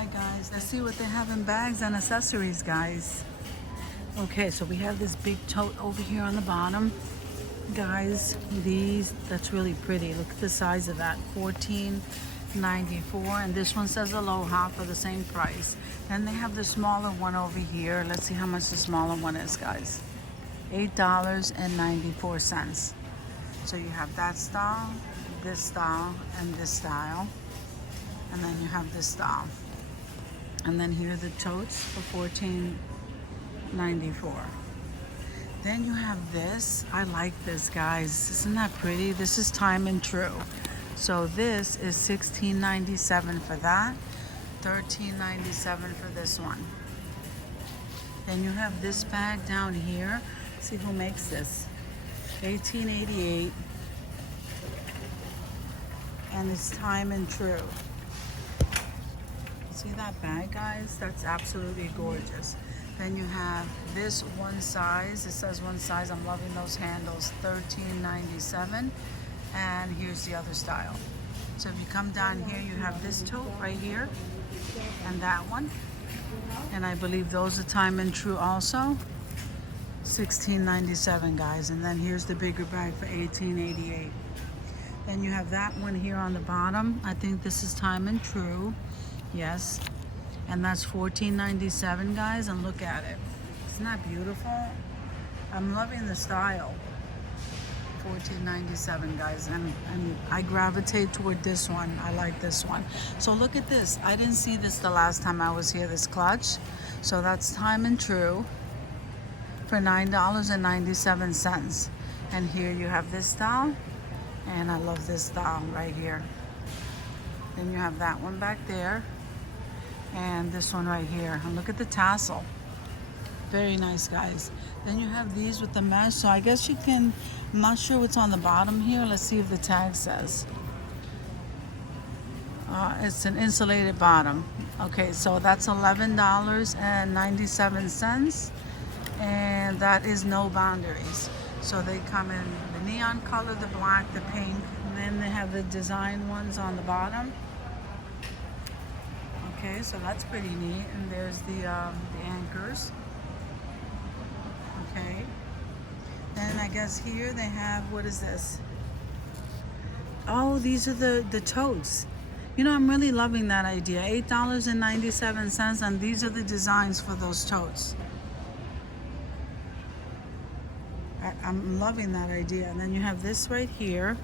Alright guys, let's see what they have in bags and accessories, guys. Okay, so we have this big tote over here on the bottom. Guys, that's really pretty. Look at the size of that, $14.94, and this one says Aloha for the same price. Then they have the smaller one over here. Let's see how much the smaller one is, guys. $8.94. So you have that style, this style, and this style. And then you have this style. And then here are the totes for $14.94. Then you have this. I like this, guys. Isn't that pretty? This is Time and True. So this is $16.97 for that. $13.97 for this one. Then you have this bag down here. See who makes this. $18.88. And it's Time and True. See that bag, guys? That's absolutely gorgeous. Then you have this one size. It says one size. I'm loving those handles. $13.97. And here's the other style. So if you come down here, you have this tote right here and that one. And I believe those are Time and True also. $16.97, guys. And then here's the bigger bag for $18.88. Then you have that one here on the bottom. I think this is Time and True. Yes, and that's $14.97, guys, and look at it. Isn't that beautiful? I'm loving the style. $14.97, guys, and I gravitate toward this one. I like this one. So look at this. I didn't see this the last time I was here, this clutch. So that's Time and True for $9.97. And here you have this style, and I love this style right here. Then you have that one back there. And this one right here, and look at the tassel. Very nice, guys. Then you have these with the mesh. So I guess you can, I'm not sure what's on the bottom here. Let's see if the tag says. It's an insulated bottom. Okay, so that's $11.97, and that is no boundaries. So they come in the neon color, the black, the pink, and then they have the design ones on the bottom. Okay, so that's pretty neat. And there's the anchors. Okay. Then I guess here they have, what is this? Oh, these are the totes. You know, I'm really loving that idea. $8.97, and these are the designs for those totes. I'm loving that idea. And then you have this right here.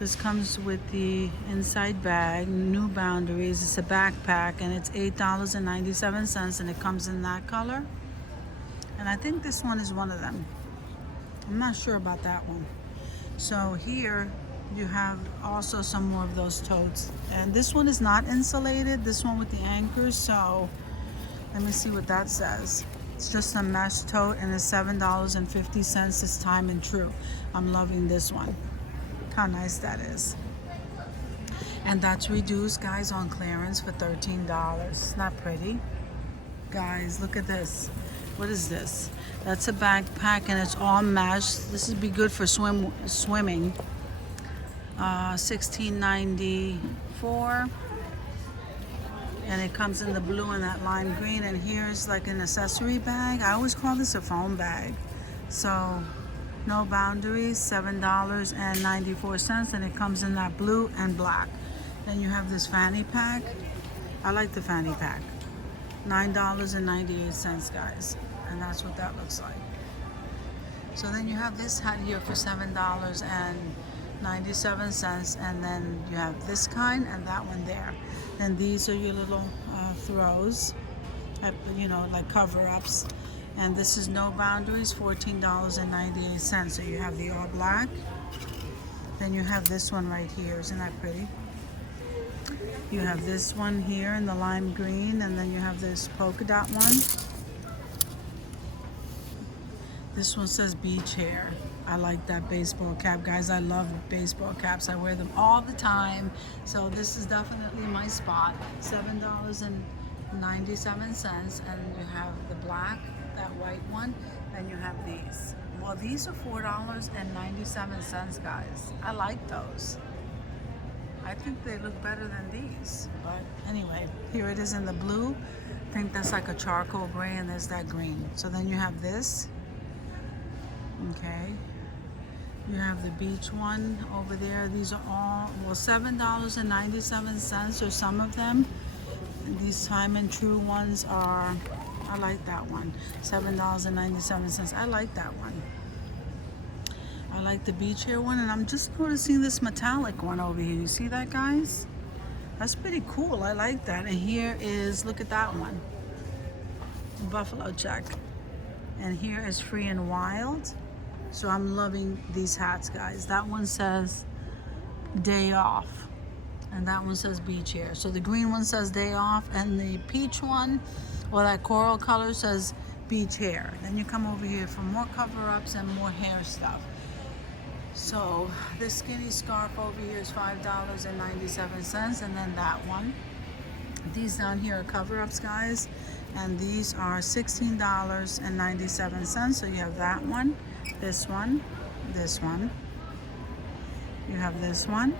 This comes with the inside bag, new boundaries. It's a backpack, and it's $8.97, and it comes in that color. And I think this one is one of them. I'm not sure about that one. So here you have also some more of those totes. And this one is not insulated, this one with the anchors. So let me see what that says. It's just a mesh tote, and it's $7.50. It's Time and True. I'm loving this one. How nice that is. And that's reduced, guys, on clearance for $13. It's not pretty. Guys, look at this. What is this? That's a backpack, and it's all mesh. This would be good for swimming. $16.94. And it comes in the blue and that lime green. And here's like an accessory bag. I always call this a phone bag. So no boundaries, $7.94, and it comes in that blue and black. Then you have this fanny pack. I like the fanny pack. $9.98, guys, and that's what that looks like. So then you have this hat here for $7.97, and then you have this kind and that one there. And these are your little throws, you know, like cover-ups. And this is no boundaries, $14.98. So you have the all black. Then you have this one right here. Isn't that pretty? You have this one here in the lime green, and then you have this polka dot one. This one says beach hair. I like that baseball cap, guys. I love baseball caps. I wear them all the time. So this is definitely my spot. $7.97, and you have the black, that white one, then you have these. Well, these are $4.97, guys. I like those. I think they look better than these. But anyway, here it is in the blue. I think that's like a charcoal gray, and there's that green. So then you have this. Okay. You have the beach one over there. These are all, well, $7.97 or some of them. And these Time and True ones are, I like that one. $7.97. I like that one. I like the beach hair one, and I'm just noticing this metallic one over here. You see that, guys? That's pretty cool. I like that. And here is, look at that one. Buffalo check. And here is Free and Wild. So I'm loving these hats, guys. That one says day off, and that one says beach hair. So the green one says day off, and the peach one, or that coral color, says beach hair. Then you come over here for more cover-ups and more hair stuff. So this skinny scarf over here is $5.97, and then that one. These down here are cover-ups, guys, and these are $16.97. So you have that one, this one, this one. You have this one.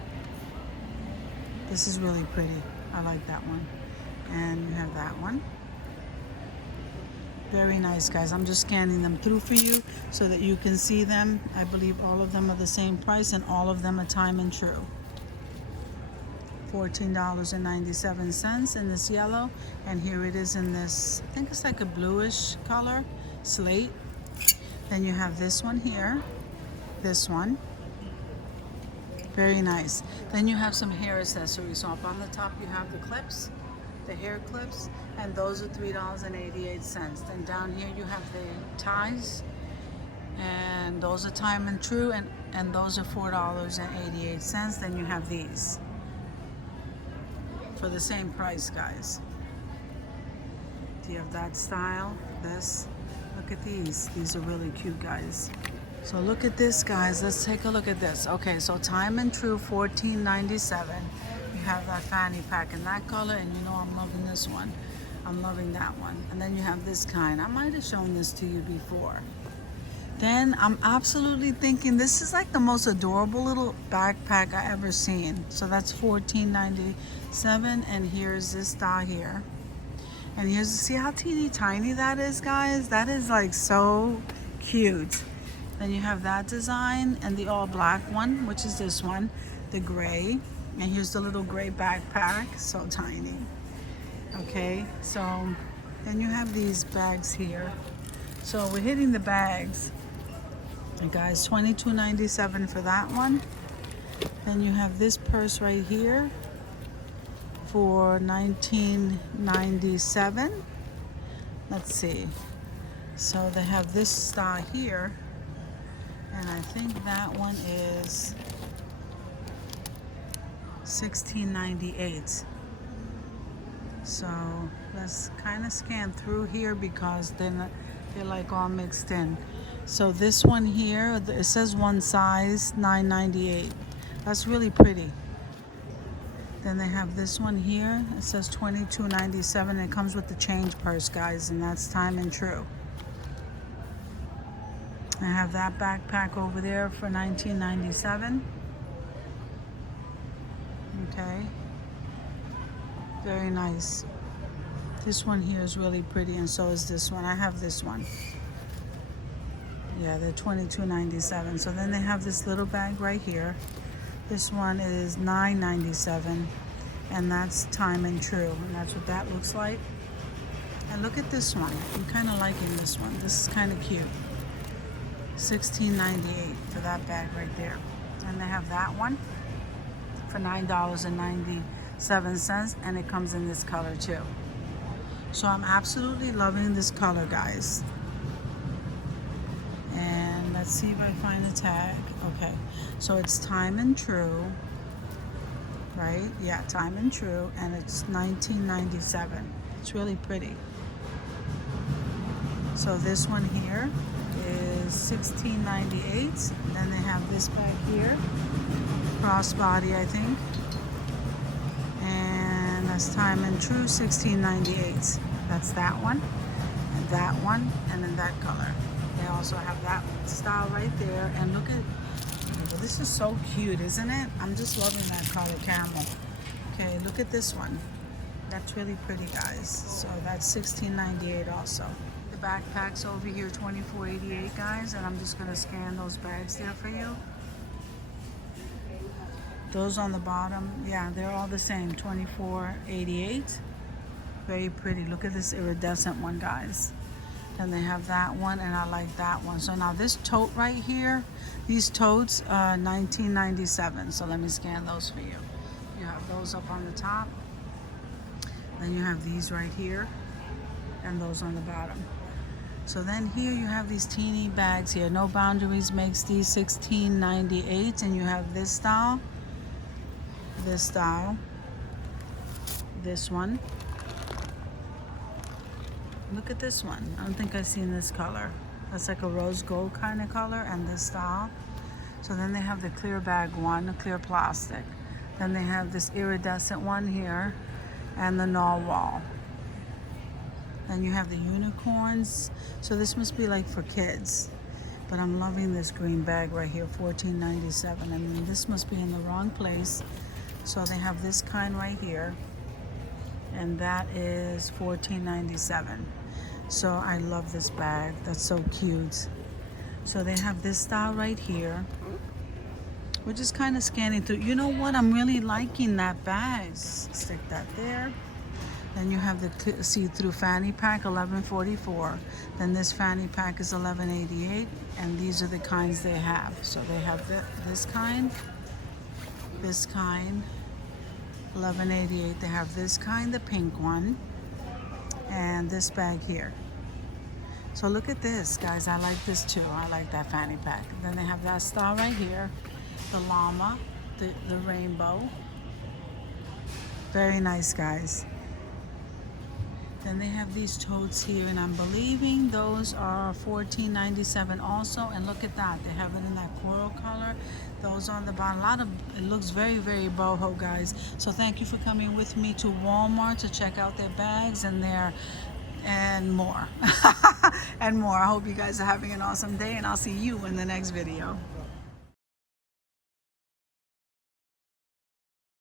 This is really pretty. I like that one. And you have that one. Very nice, guys. I'm just scanning them through for you so that you can see them. I believe all of them are the same price, and all of them are Time and True. $14.97 in this yellow, and here it is in this, I think it's like a bluish color, slate. Then you have this one here, this one. Very nice. Then you have some hair accessories. So up on the top you have the clips, the hair clips, and those are $3.88. Then down here you have the ties, and those are Time and True, and those are $4.88. Then you have these for the same price, guys. Do you have that style? This? Look at these. These are really cute, guys. So look at this, guys. Let's take a look at this. Okay, so Time and True, $14.97. You have that fanny pack in that color, and you know I'm loving this one. I'm loving that one. And then you have this kind. I might have shown this to you before. Then I'm absolutely thinking this is like the most adorable little backpack I ever seen. So that's $14.97, and here's this style here. And here's, see how teeny tiny that is, guys? That is like so cute. Then you have that design, and the all black one, which is this one, the gray. And here's the little gray backpack, so tiny. Okay, so then you have these bags here. So we're hitting the bags. And guys, $22.97 for that one. Then you have this purse right here for $19.97. Let's see. So they have this style here, and I think that one is $16.98. So let's kind of scan through here because they're like all mixed in. So this one here, it says one size, $9.98. That's really pretty. Then they have this one here. It says $22.97. It comes with the change purse, guys, and that's Time and True. I have that backpack over there for $19.97. Okay. Very nice. This one here is really pretty, and so is this one. I have this one. Yeah, they're $22.97. So then they have this little bag right here. This one is $9.97, and that's Time and True, and that's what that looks like. And look at this one. I'm kind of liking this one. This is kind of cute. $16.98 for that bag right there. And they have that one for $9.97, and it comes in this color too. So I'm absolutely loving this color, guys. And let's see if I find the tag. Okay, so it's Time and True, right? Yeah, Time and True, and it's $19.97. It's really pretty. So this one here is $16.98. Then they have this bag here, crossbody, I think, and that's Time and True, $16.98. That's that one, and that one, and then that color. They also have that style right there, and look at This is so cute, isn't it? I'm just loving that color camel. Okay, look at this one. That's really pretty, guys. So that's $16.98 also. The backpacks over here, $24.88, guys, and I'm just gonna scan those bags there for you. Those on the bottom, yeah, they're all the same, $24.88. Very pretty. Look at this iridescent one, guys. Then they have that one, and I like that one. So now this tote right here, these totes, $19.97. So let me scan those for you. You have those up on the top. Then you have these right here, and those on the bottom. So then here you have these teeny bags here. No Boundaries makes these $16.98, and you have this style, this one. Look at this one. I don't think I've seen this color. That's like a rose gold kind of color, and this style. So then they have the clear bag one, the clear plastic. Then they have this iridescent one here, and the narwhal. Then you have the unicorns. So this must be like for kids. But I'm loving this green bag right here, $14.97. I mean, this must be in the wrong place. So they have this kind right here, and that is $14.97. So I love this bag. That's so cute. So they have this style right here. We're just kind of scanning through. You know what? I'm really liking that bag. Stick that there. Then you have the see-through fanny pack, $11.44. Then this fanny pack is $11.88, and these are the kinds they have. So they have this kind, $11.88. They have this kind, the pink one, and this bag here. So look at this, guys. I like this too. I like that fanny pack. Then they have that style right here, the llama, the rainbow. Very nice, guys. Then they have these totes here, and I'm believing those are $14.97 also. And look at that, they have it in that coral color. Those on the bottom, it looks very, very boho, guys. So thank you for coming with me to Walmart to check out their bags and more. And more. I hope you guys are having an awesome day, and I'll see you in the next video.